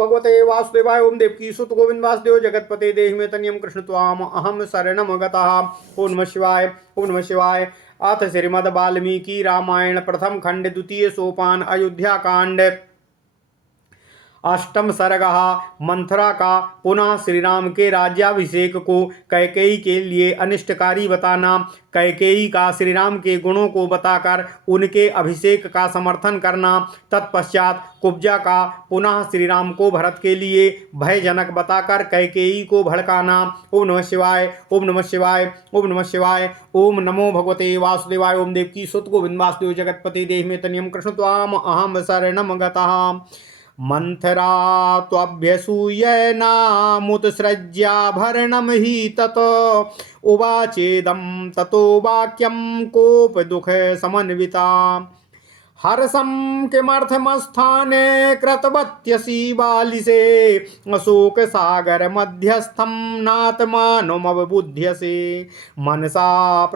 भगवते वासुदेवाय। ओम देवकी सुत गोविंद वासुदेव जगतपते देहि मे तनियम कृष्ण त्वाम अहम शरणम गतः। ओम नमः शिवाय। ओम नमः शिवाय। अथ श्रीमद् वाल्मीकि रामायण प्रथम खंड द्वितीय सोपान अयोध्या कांड अष्टम सर्ग। मंथरा का पुनः श्री राम के राज्याभिषेक को कैकेयी के लिए अनिष्टकारी बताना। कैकेयी का श्री राम के गुणों को बताकर उनके अभिषेक का समर्थन करना। तत्पश्चात कुब्जा का पुनः श्री राम को भरत के लिए भयजनक बताकर कैकेयी को भड़काना। ओम नमः शिवाय। ओम नमः शिवाय। ओम नमः शिवाय। ओम नमो भगवते वासुदेवाय। ओम देवकी सुत गोविंद वासुदेव जगतपति देहि मे तनियम कृष्ण त्वाम अहम शरणम गतः। मंथरा त्वभ्यसूय नामुत्सृज्याभरणं हि तत उवाचेदं ततो वाक्यं कोप दुख समन्विता। हर्षं किमर्थमस्थाने कृतवत्यसि बालिसे अशोक सागर मध्यस्थं नात्मानमवबुध्यसे। मनसा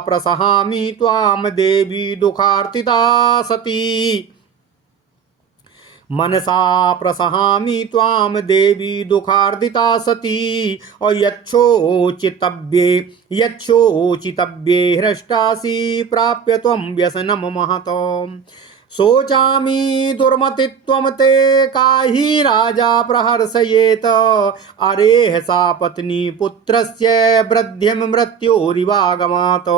प्रसहामि त्वां देवी दुःखार्तिता सती। मनसा प्रसहामि त्वां देवी दुःखार्दिता सती। और यच्छोचितव्ये हृष्टासि प्राप्य त्वं व्यसनं महतो। शोचामि दुर्मतित्वं ते काहि राजा प्रहर्षयेत। अरेह सा पत्नी पुत्रस्य वृद्धिं मृत्योरिवागमात्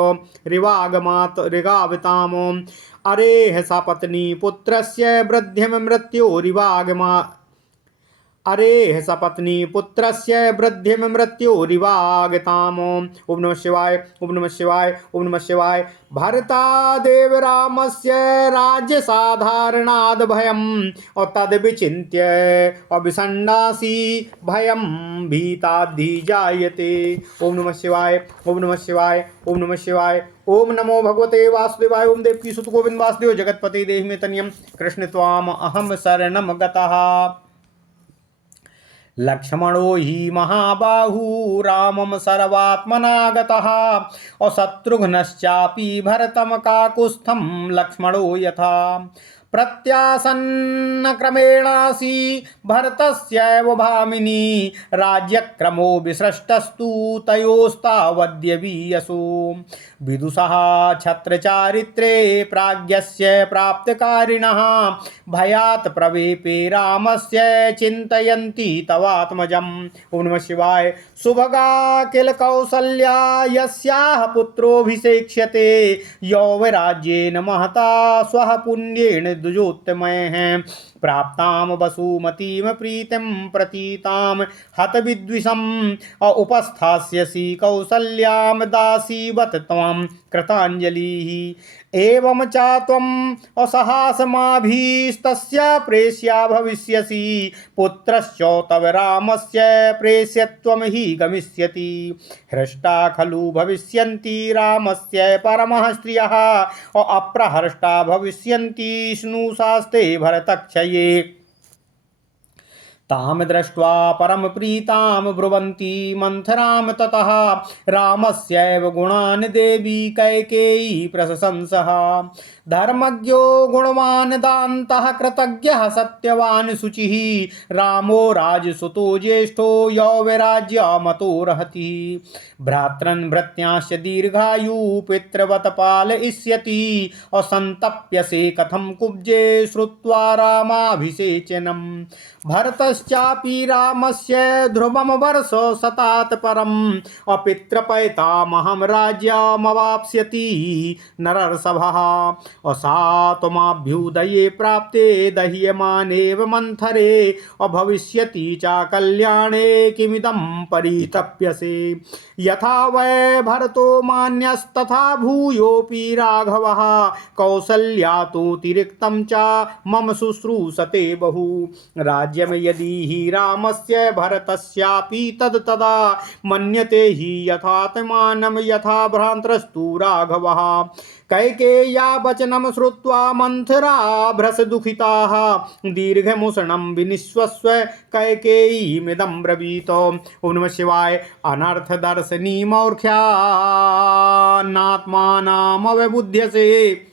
ऋगावताम्। अरेह सा पत्नी पुत्रस्य वृद्धिं मृत्योरिवागमात्। अरे सपत्नी पुत्रस्य वृद्धिं मृत्योरिवागताम्। ओम नमः शिवाय। ओम नमः शिवाय। ओम नमः शिवाय। भरतादेव रामस्य राज्य साधारणाद् भयम् और तद्विचिन्त्य अभिसन्नासी भयं भीताद्धि जायते। ओम नमः शिवाय। ओम नमः शिवाय। ओम नमः शिवाय। ओम नमो भगवते वासुदेवाय। ओम देवकी सुत गोविंद वासुदेव जगतपति देहि मे तनियम कृष्ण त्वाम अहम शरणम गतः। लक्ष्मणो हि महाबाहु रामं सर्वात्मना गतः। और शत्रुघ्नश्चापि भरतं काकुत्स्थं लक्ष्मणो यथा। प्रत्यासन्न क्रमेणासि भरतस्यैव भामिनी। राज्यक्रमो विसृष्टस्तु तयोस्तावद्य वीयसो। विदुषः छत्रचारित्रे प्राज्ञस्य प्राप्तकारिणः। भयात् प्रवेपे रामस्य चिन्तयन्ति तवात्मजम्। ओम नमः शिवाय। सुभगा किल कौसल्या यस्याः पुत्रोऽभिषेक्ष्यते। यौवराज्येन महता स्वः पुण्येन द्विजोत्तमैः। प्राप्तां वसुमतीं प्रीतिं प्रतीतां हतविद्विषम्। उपस्थास्यसि कौसल्यां दासीवत् त्वं कृताञ्जलिः। एवं च त्वम् असहासमाभीस्तस्य प्रेष्या भविष्यसि। पुत्रश्च तव रामस्य प्रेष्यत्वं हि गमिष्यति। हृष्टा खलु भविष्यन्ति रामस्य परमः स्त्रियः। अप्रहृष्टा भविष्यन्ति स्नुषास्ते भरतक्षये। ताम दृष्ट्वा परम प्रीताम ब्रुवन्ति मंथराम। ततः रामस्यैव गुणान् देवी कैकेयी प्रशंसः। धर्मज्ञो गुणवान् दान्तः कृतज्ञः सत्यवान् शुचिः। रामो राजसुतो ज्येष्ठो यौवराज्यमतो रहति। भ्रातॄन् भृत्यांश्च दीर्घायु पितृवत् पालयिष्यति। असन्तप्यसे कथं कुब्जे श्रुत्वा रामाभिषेचनम्। भरतश्चापि रामस्य ध्रुवं वर्षो शतात् परम्। अपितृपैतामहं राज्यमवाप्स्यति नरर्षभः। असात्माभ्युदये प्राप्ते दह्यमानेव मंथरे। अभविष्यति च कल्याणे किमिदं परितप्यसे। यथा वै भरतो मान्यस्तथा भूयोऽपि राघवः। कौसल्या तोऽतिरिक्तं च मम शुश्रूषते बहु। राज्यं यदि हि रामस्य भरतस्यापि तदा मन्यते हि यथात्मानं यथा भ्रातृस्तु राघवः। कैकेय्या वचनं श्रुत्वा मंथरा भ्रशदुःखिताः। दीर्घमुषणं विनिश्वस्व कैकेयीमिदं ब्रवीत। ओम नमः शिवाय। अनर्थदर्शनी मौर्ख्यान्नात्मानमवबुध्यसे।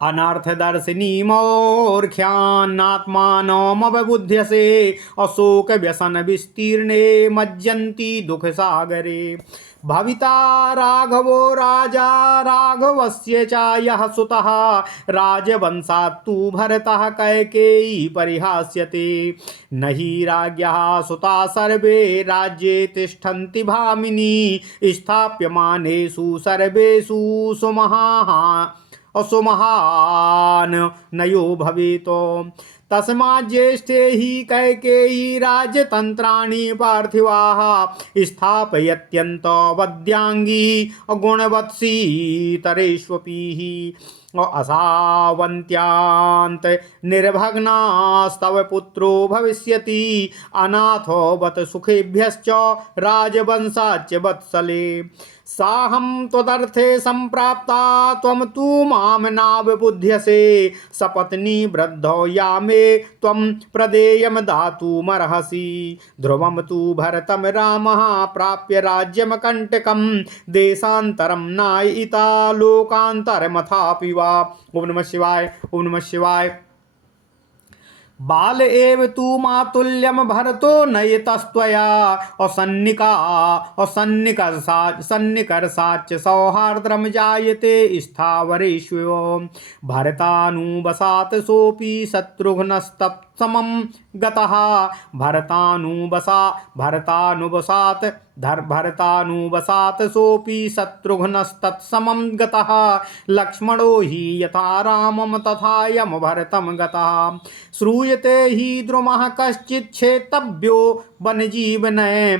अनर्थदर्शिनी मौर्ख्यान्नात्मानमवबुध्यसे अशोक व्यसन विस्तीर्णे मज्जन्ति दुख सागरे भविता राघवो राजा राघवस्य च यः सुतः राजवंशात्तु भरतः कैकेयी परिहास्यते न हि राज्ञः सुता सर्वे राज्ये तिष्ठन्ति भामिनी स्थाप्यमानेषु सर्वेषु सुमहान् नयो भवेतो तस्मात् ज्येष्ठे हि कैकेयी राज्यतन्त्राणि पार्थिवाः स्थापयत्यन्तवद्यांगी गुणवत्सी तरेष्वपीः असावन्त्यान्त निर्भग्नास्तव पुत्रो भविष्यति अनाथो बत सुखेभ्यश्च राजवंशाच्च वत्सले साहं त्वदर्थे सम्प्राप्ता त्वं तु मां नावबुध्यसे सपत्नी वृद्धो या मे त्वं प्रदेयं दातुमर्हसि ध्रुवं तु भरतं रामः प्राप्य राज्यं कण्टकं देशान्तरं नायिता लोकान्तरमथापि वा। ओम नमः शिवाय, ओम नमः शिवाय। बाल एव तु मातुल्यम भरतो नयतस्त्वया सन्निकर्षाच्च सौहार्द्रम जायते स्थावरेष्वो भरतानुवसात् सोऽपि शत्रुघ्नस्तत्समं गतः भरतानुवसात् सोऽपि शत्रुघ्नस्तत्समं गतः लक्ष्मणो हि यथा रामं तथायं भरतं गतः श्रूयते हि द्रुमः कश्चित् छेतव्यो वनजीवने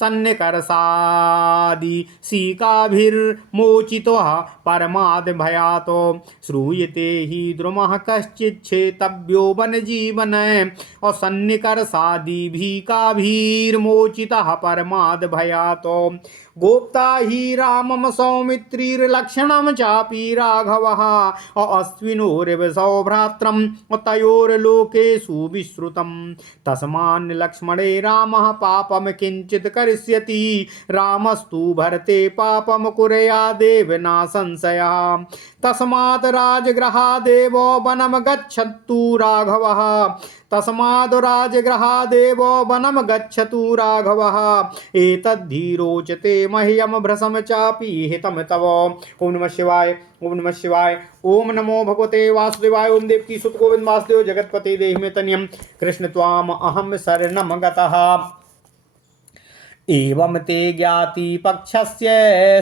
सन्निकर्षादि सीकाभिर्मोचितः परमाद् भयातो श्रूयते हि द्रुमः कश्चित् छेतव्यो वनजीवने सन्निकर्षादिभिकाभिर्मोचितः परमाद् भयातो गोप्ता हि रामं सौमित्रीर्लक्षणं चापि राघवः अश्विनोरिव सौभ्रात्रं तयोर्लोकेषु विश्रुतं तस्मान् लक्ष्मणे रामः पापं किञ्चित् करिष्यति रामस्तु भरते पापं कुर्यादेव न संशयः तस्मात् राजगृहादेव वनं गच्छतु राघवः एतद्धि रोचते मह्यम भ्रसम चापि हितम तव। ओम नमः शिवाय, ओम नमः शिवाय। ओम नमो भगवते वासुदेवाय। ओम देवकी सुत गोविंद वासुदेव जगतपते देहि मे तनियम कृष्ण त्वाम अहम शरणम गतः। एवं ते ज्ञाति पक्षस्य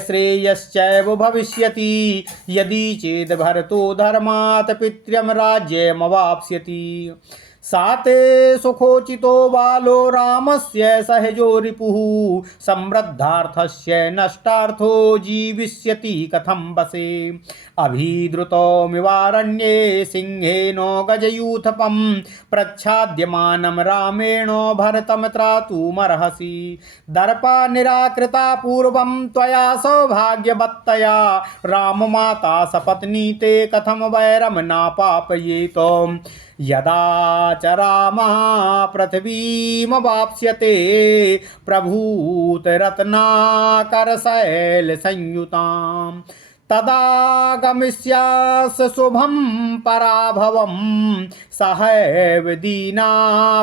श्रेयश्चैव भविष्यति यदि चेद भरतो धर्मात् पितृं राज्यमवाप्स्यति साते सुखोचितो बालो रामस्य सहजो रिपुः समृद्धार्थस्य नष्टार्थो जीविष्यति कथं वसे अभिद्रुतो मिवारण्ये सिंहेन गजयूथपं प्रच्छाद्यमानं रामेण भरतं त्रातुमर्हसि दर्पा निराकृता पूर्वं त्वया सौभाग्यवत्तया राममाता सपत्नी ते कथं वैरं नापापयेत यदा च रामः पृथ्वीमवाप्स्यते प्रभूतरत्नाकरशैलसंयुतां तदा गमिष्यास शुभं पराभवं सहैव दीना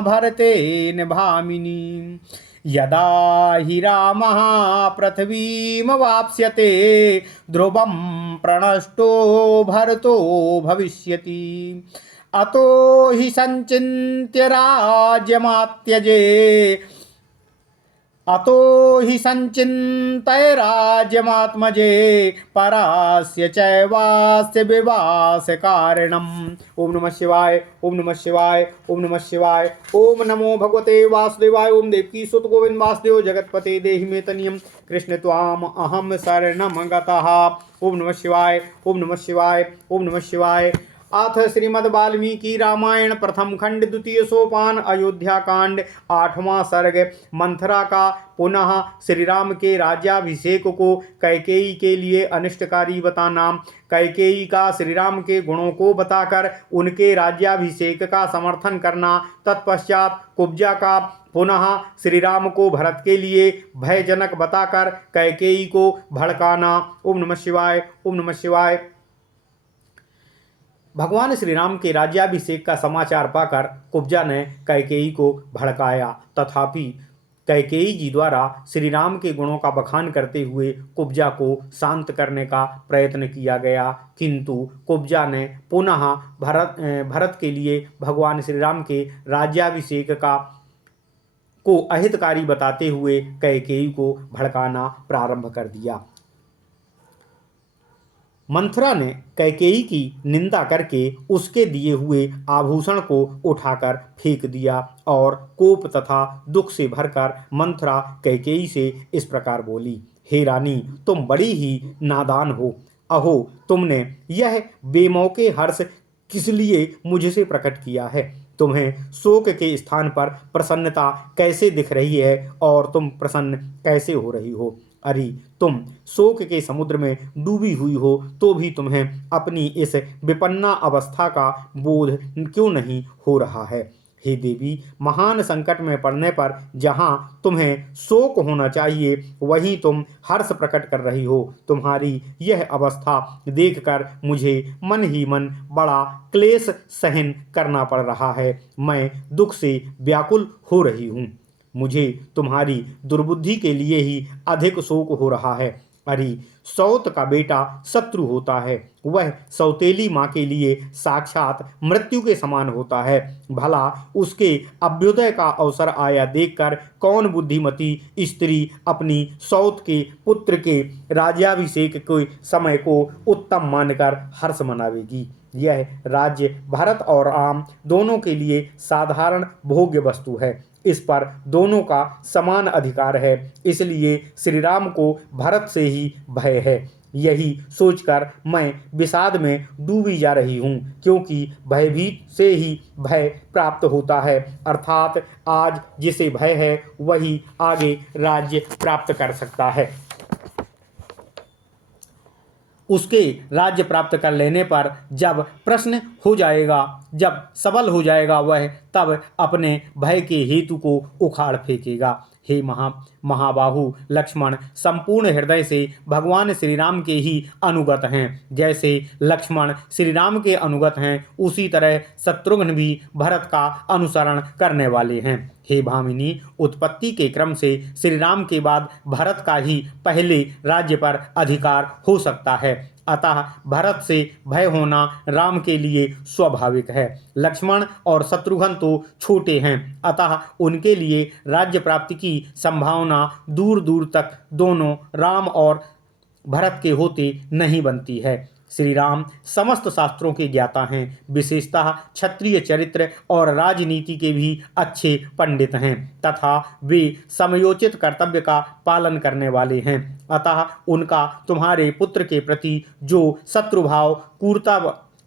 भरतेन भामिनी यदा हि रामः पृथ्वीमवाप्स्यते ध्रुवं प्रणष्टो भरतो भविष्यति अतो हि संचिन्त्य राज्यमात्मजे परास्य चैवास्य विवास कारणम्। ओम नमः शिवाय, ओम नमः शिवाय, ओम नमः शिवाय। ओम नमो भगवते वासुदेवाय। ओम देवकी सुत गोविंद वासुदेव जगतपते देहि मे तनियम कृष्ण त्वाम अहम शरणम गतः। ओम नमः शिवाय, ओम नमः शिवाय, ओम नमः शिवाय। अथ श्रीमद् वाल्मीकि रामायण प्रथम खंड द्वितीय सोपान अयोध्या कांड 8वां सर्ग। मंथरा का पुनः श्री राम के राज्याभिषेक को कैकेयी के लिए अनिष्टकारी बताना। कैकेयी का श्री राम के गुणों को बताकर उनके राज्याभिषेक का समर्थन करना। तत्पश्चात कुब्जा का पुनः श्री राम को भरत के लिए भयजनक बताकर कैकेयी को भड़काना। ओम नमः शिवाय, ओम नमः शिवाय। भगवान श्री राम के राज्याभिषेक का समाचार पाकर कुब्जा ने कैकेयी को भड़काया, तथापि कैकेयी जी द्वारा श्री राम के गुणों का बखान करते हुए कुब्जा को शांत करने का प्रयत्न किया गया, किंतु कुब्जा ने पुनः भरत के लिए भगवान श्री राम के राज्याभिषेक को अहितकारी बताते हुए कैकेयी को भड़काना प्रारंभ कर दिया। मंथरा ने कैकेयी की निंदा करके उसके दिए हुए आभूषण को उठाकर फेंक दिया और कोप तथा दुख से भरकर मंथरा कैकेयी से इस प्रकार बोली, हे रानी, तुम बड़ी ही नादान हो। अहो, तुमने यह बेमौके हर्ष किस लिए मुझसे प्रकट किया है? तुम्हें शोक के स्थान पर प्रसन्नता कैसे दिख रही है और तुम प्रसन्न कैसे हो रही हो? अरे, तुम शोक के समुद्र में डूबी हुई हो तो भी तुम्हें अपनी इस विपन्ना अवस्था का बोध क्यों नहीं हो रहा है? हे देवी, महान संकट में पड़ने पर जहाँ तुम्हें शोक होना चाहिए वहीं तुम हर्ष प्रकट कर रही हो। तुम्हारी यह अवस्था देखकर मुझे मन ही मन बड़ा क्लेश सहन करना पड़ रहा है। मैं दुख से व्याकुल हो रही हूँ। मुझे तुम्हारी दुर्बुद्धि के लिए ही अधिक शोक हो रहा है। अरे, सौत का बेटा शत्रु होता है, वह सौतेली माँ के लिए साक्षात मृत्यु के समान होता है। भला उसके अभ्युदय का अवसर आया देखकर कौन बुद्धिमती स्त्री अपनी सौत के पुत्र के राज्याभिषेक के समय को उत्तम मानकर हर्ष मनावेगी? यह राज्य भरत और राम दोनों के लिए साधारण भोग्य वस्तु है। इस पर दोनों का समान अधिकार है, इसलिए श्री राम को भरत से ही भय है। यही सोचकर मैं विषाद में डूबी जा रही हूँ, क्योंकि भयभीत से ही भय प्राप्त होता है, अर्थात आज जिसे भय है वही आगे राज्य प्राप्त कर सकता है। उसके राज्य प्राप्त कर लेने पर जब प्रश्न हो जाएगा, जब सबल हो जाएगा वह, तब अपने भय के हेतु को उखाड़ फेंकेगा। हे महाबाहु लक्ष्मण, संपूर्ण हृदय से भगवान श्री राम के ही अनुगत हैं। जैसे लक्ष्मण श्री राम के अनुगत हैं, उसी तरह शत्रुघ्न भी भरत का अनुसरण करने वाले हैं। हे भामिनी, उत्पत्ति के क्रम से श्री राम के बाद भरत का ही पहले राज्य पर अधिकार हो सकता है, अतः भरत से भय होना राम के लिए स्वाभाविक है। लक्ष्मण और शत्रुघ्न तो छोटे हैं, अतः उनके लिए राज्य प्राप्ति की संभावना दूर दूर तक दोनों राम और भरत के होते नहीं बनती है। श्री राम समस्त शास्त्रों के ज्ञाता हैं, विशेषतः क्षत्रिय चरित्र और राजनीति के भी अच्छे पंडित हैं, तथा वे समयोचित कर्तव्य का पालन करने वाले हैं। अतः उनका तुम्हारे पुत्र के प्रति जो शत्रुभाव क्रूरता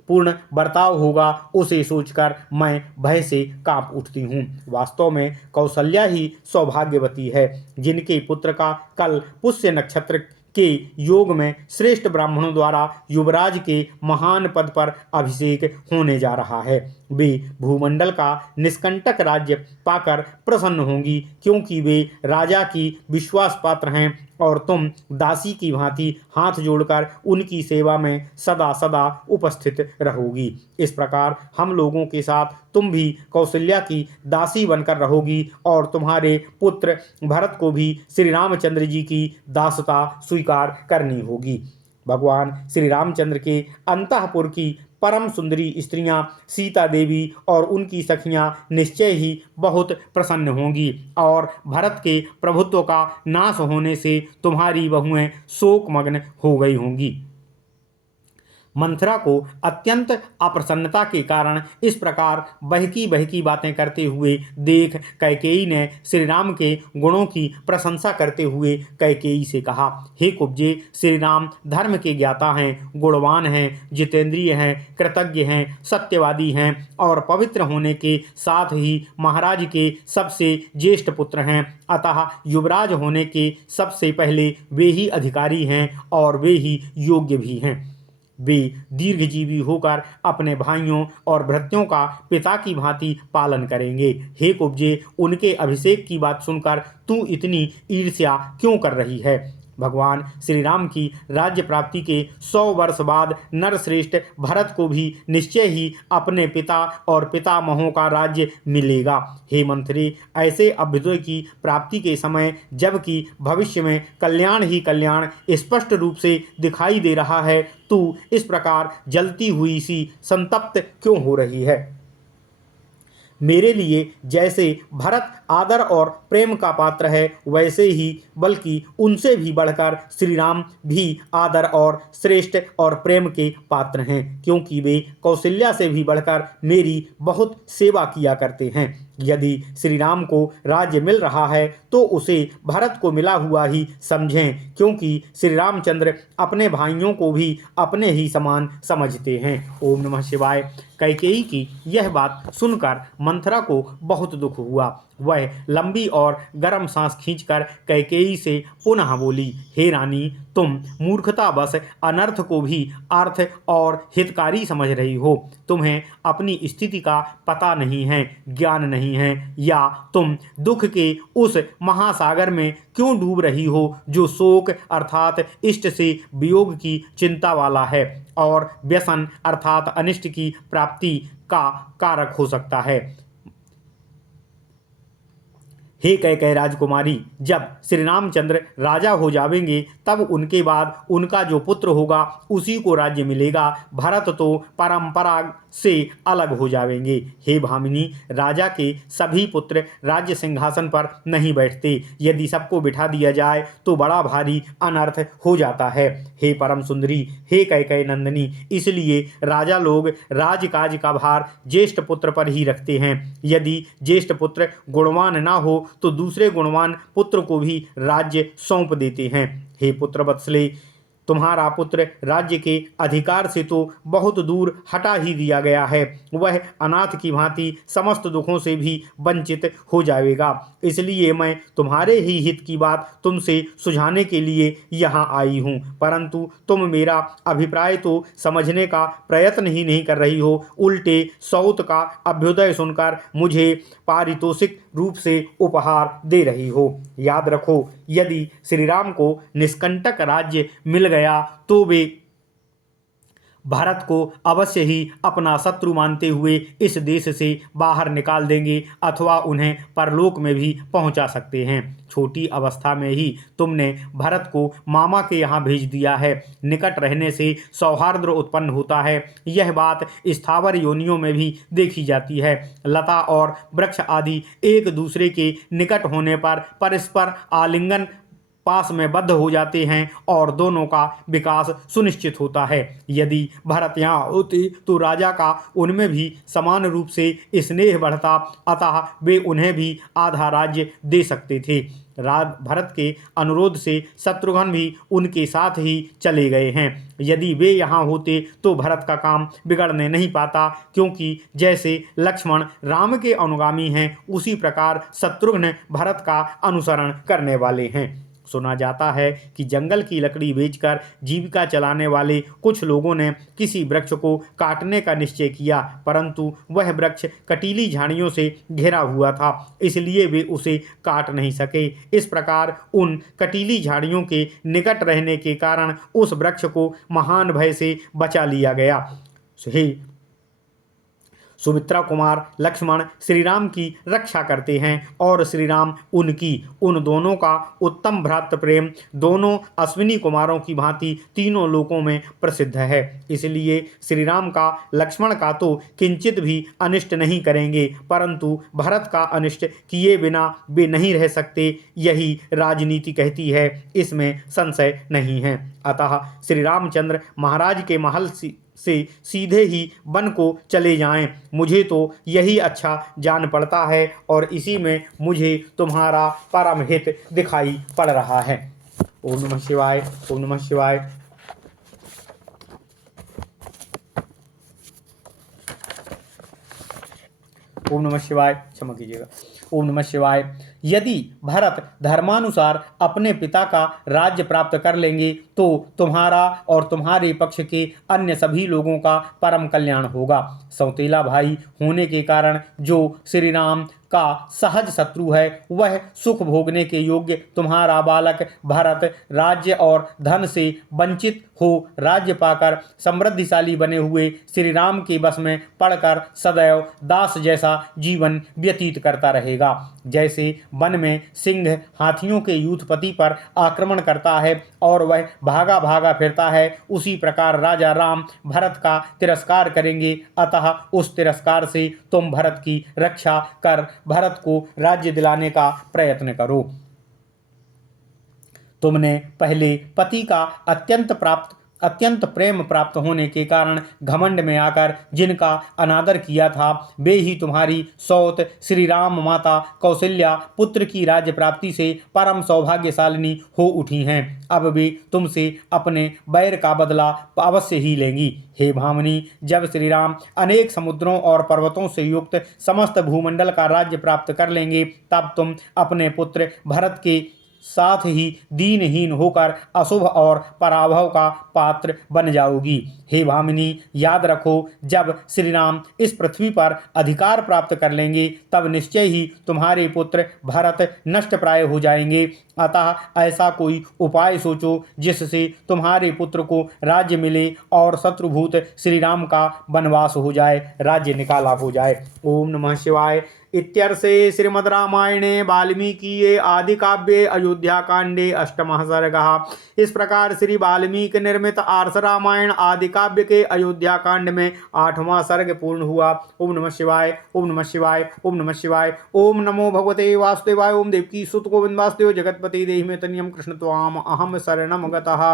पूर्ण बर्ताव होगा, उसे सोचकर मैं भय से कांप उठती हूँ। वास्तव में कौशल्या ही सौभाग्यवती है, जिनके पुत्र का कल पुष्य नक्षत्र के योग में श्रेष्ठ ब्राह्मणों द्वारा युवराज के महान पद पर अभिषेक होने जा रहा है। वे भूमंडल का निष्कंटक राज्य पाकर प्रसन्न होंगी, क्योंकि वे राजा की विश्वास पात्र हैं और तुम दासी की भांति हाथ जोड़कर उनकी सेवा में सदा सदा उपस्थित रहोगी। इस प्रकार हम लोगों के साथ तुम भी कौशल्या की दासी बनकर रहोगी और तुम्हारे पुत्र भरत को भी श्री रामचंद्र जी की दासता स्वीकार करनी होगी। भगवान श्री रामचंद्र के अंतःपुर की परम सुंदरी स्त्रियां सीता देवी और उनकी सखियां निश्चय ही बहुत प्रसन्न होंगी और भरत के प्रभुत्व का नाश होने से तुम्हारी बहुएं शोकमग्न हो गई होंगी। मंथरा को अत्यंत अप्रसन्नता के कारण इस प्रकार बहकी बहकी बातें करते हुए देख कैकेयी ने श्री राम के गुणों की प्रशंसा करते हुए कैकेयी से कहा, हे कुब्जे, श्री राम धर्म के ज्ञाता हैं, गुणवान हैं, जितेंद्रिय हैं, कृतज्ञ हैं, सत्यवादी हैं और पवित्र होने के साथ ही महाराज के सबसे ज्येष्ठ पुत्र हैं। अतः युवराज होने के सबसे पहले वे ही अधिकारी हैं और वे ही योग्य भी हैं। वे दीर्घजीवी होकर अपने भाइयों और भ्रातृयों का पिता की भांति पालन करेंगे। हे कुब्जे, उनके अभिषेक की बात सुनकर तू इतनी ईर्ष्या क्यों कर रही है? भगवान श्री राम की राज्य प्राप्ति के 100 वर्ष बाद नरश्रेष्ठ भरत को भी निश्चय ही अपने पिता और पितामहों का राज्य मिलेगा। हे मंथरे, ऐसे अभ्युदय की प्राप्ति के समय, जबकि भविष्य में कल्याण ही कल्याण स्पष्ट रूप से दिखाई दे रहा है, तू इस प्रकार जलती हुई सी संतप्त क्यों हो रही है? मेरे लिए जैसे भरत आदर और प्रेम का पात्र है, वैसे ही बल्कि उनसे भी बढ़कर श्री राम भी आदर और श्रेष्ठ और प्रेम के पात्र हैं, क्योंकि वे कौशल्या से भी बढ़कर मेरी बहुत सेवा किया करते हैं। यदि श्री राम को राज्य मिल रहा है तो उसे भरत को मिला हुआ ही समझें, क्योंकि श्री रामचंद्र अपने भाइयों को भी अपने ही समान समझते हैं। ओम नमः शिवाय। कैकेयी की यह बात सुनकर मंथरा को बहुत दुख हुआ। वह लंबी और गर्म सांस खींचकर कैकेयी से पुनः बोली, हे रानी, तुम मूर्खतावश अनर्थ को भी अर्थ और हितकारी समझ रही हो। तुम्हें अपनी स्थिति का पता नहीं है, ज्ञान नहीं है, या तुम दुख के उस महासागर में क्यों डूब रही हो जो शोक अर्थात इष्ट से वियोग की चिंता वाला है और व्यसन अर्थात अनिष्ट की प्राप्ति का कारक हो सकता है। हे कैकेयी राजकुमारी, जब श्री रामचंद्र राजा हो जावेंगे तब उनके बाद उनका जो पुत्र होगा उसी को राज्य मिलेगा। भरत तो परंपरा से अलग हो जावेंगे। हे भामिनी, राजा के सभी पुत्र राज्य सिंहासन पर नहीं बैठते। यदि सबको बिठा दिया जाए तो बड़ा भारी अनर्थ हो जाता है। हे परम सुंदरी, हे कैकेयी नंदिनी, इसलिए राजा लोग राजकाज का भार ज्येष्ठ पुत्र पर ही रखते हैं। यदि ज्येष्ठ पुत्र गुणवान ना हो तो दूसरे गुणवान पुत्र को भी राज्य सौंप देते हैं। हे पुत्र वत्सले, तुम्हारा पुत्र राज्य के अधिकार से तो बहुत दूर हटा ही दिया गया है। वह अनाथ की भांति समस्त दुखों से भी वंचित हो जाएगा। इसलिए मैं तुम्हारे ही हित की बात तुमसे सुझाने के लिए यहाँ आई हूँ, परंतु तुम मेरा अभिप्राय तो समझने का प्रयत्न ही नहीं कर रही हो। उल्टे सौत का अभ्युदय सुनकर मुझे पारितोषिक रूप से उपहार दे रही हो। याद रखो, यदि श्री राम को निष्कंटक राज्य मिल गया तो वे भारत को अवश्य ही अपना शत्रु मानते हुए इस देश से बाहर निकाल देंगे अथवा उन्हें परलोक में भी पहुंचा सकते हैं। छोटी अवस्था में ही तुमने भरत को मामा के यहाँ भेज दिया है। निकट रहने से सौहार्द उत्पन्न होता है। यह बात स्थावर योनियों में भी देखी जाती है। लता और वृक्ष आदि एक दूसरे के निकट होने पर परस्पर आलिंगन पास में बद्ध हो जाते हैं और दोनों का विकास सुनिश्चित होता है। यदि भरत यहाँ होते तो राजा का उनमें भी समान रूप से स्नेह बढ़ता, अतः वे उन्हें भी आधा राज्य दे सकते थे। भरत के अनुरोध से शत्रुघ्न भी उनके साथ ही चले गए हैं। यदि वे यहाँ होते तो भरत का काम बिगड़ने नहीं पाता, क्योंकि जैसे लक्ष्मण राम के अनुगामी हैं उसी प्रकार शत्रुघ्न भरत का अनुसरण करने वाले हैं। सुना जाता है कि जंगल की लकड़ी बेचकर जीविका चलाने वाले कुछ लोगों ने किसी वृक्ष को काटने का निश्चय किया, परंतु वह वृक्ष कटीली झाड़ियों से घिरा हुआ था, इसलिए वे उसे काट नहीं सके। इस प्रकार उन कटीली झाड़ियों के निकट रहने के कारण उस वृक्ष को महान भय से बचा लिया गया। सुमित्रा कुमार लक्ष्मण श्री राम की रक्षा करते हैं और श्री राम उनकी। उन दोनों का उत्तम भ्रातृ प्रेम दोनों अश्विनी कुमारों की भांति तीनों लोकों में प्रसिद्ध है। इसलिए श्री राम का लक्ष्मण का तो किंचित भी अनिष्ट नहीं करेंगे, परंतु भरत का अनिष्ट किए बिना वे नहीं रह सकते, यही राजनीति कहती है, इसमें संशय नहीं है। अतः श्री रामचंद्र महाराज के से सीधे ही वन को चले जाएं। मुझे तो यही अच्छा जान पड़ता है और इसी में मुझे तुम्हारा परम हित दिखाई पड़ रहा है। ओम नमः शिवाय। ओम नमः शिवाय। ओम नमः शिवाय। क्षमा कीजिएगा। ओम नमः शिवाय। यदि भरत धर्मानुसार अपने पिता का राज्य प्राप्त कर लेंगे तो तुम्हारा और तुम्हारे पक्ष के अन्य सभी लोगों का परम कल्याण होगा। सौतेला भाई होने के कारण जो श्री राम का सहज शत्रु है वह सुख भोगने के योग्य तुम्हारा बालक भरत राज्य और धन से वंचित हो राज्य पाकर समृद्धिशाली बने हुए श्री राम के बस में पड़कर सदैव दास जैसा जीवन व्यतीत करता रहेगा। जैसे वन में सिंह हाथियों के यूथपति पर आक्रमण करता है और वह भागा भागा फिरता है, उसी प्रकार राजा राम भरत का तिरस्कार करेंगे। अतः उस तिरस्कार से तुम भरत की रक्षा कर भरत को राज्य दिलाने का प्रयत्न करो। तुमने पहले पति का अत्यंत प्रेम प्राप्त होने के कारण घमंड में आकर जिनका अनादर किया था वे ही तुम्हारी सौत श्री राम माता कौशल्या पुत्र की राज्य प्राप्ति से परम सौभाग्यशालिनी हो उठी हैं। अब वे तुमसे अपने बैर का बदला अवश्य ही लेंगी। हे भामिनी, जब श्री राम अनेक समुद्रों और पर्वतों से युक्त समस्त भूमंडल का राज्य प्राप्त कर लेंगे तब तुम अपने पुत्र भरत के साथ ही दीनहीन होकर अशुभ और पराभव का पात्र बन जाओगी। हे भामिनी, याद रखो, जब श्री राम इस पृथ्वी पर अधिकार प्राप्त कर लेंगे तब निश्चय ही तुम्हारे पुत्र भरत नष्ट प्राय हो जाएंगे। अतः ऐसा कोई उपाय सोचो जिससे तुम्हारे पुत्र को राज्य मिले और शत्रुभूत श्री राम का वनवास हो जाए, राज्य निकाला हो जाए। ओम नमः शिवाय। इत्यर्थे श्रीमद् रामायणे वाल्मीकिये आदि काव्ये अयोध्या कांडे अष्टमः सर्गः। इस प्रकार श्री वाल्मीकि निर्मित आर्ष रामायण आदि काव्य के अयोध्या कांड में 8वां सर्ग पूर्ण हुआ। ओम नमः शिवाय। ओम नमः शिवाय। ओम नमः शिवाय। ओम नमो भगवते वासुदेवाय। ओम देवकी सुत गोविंद वासुदेव जगतपति देहि में तनियम कृष्ण त्वाम अहम शरणम गतः।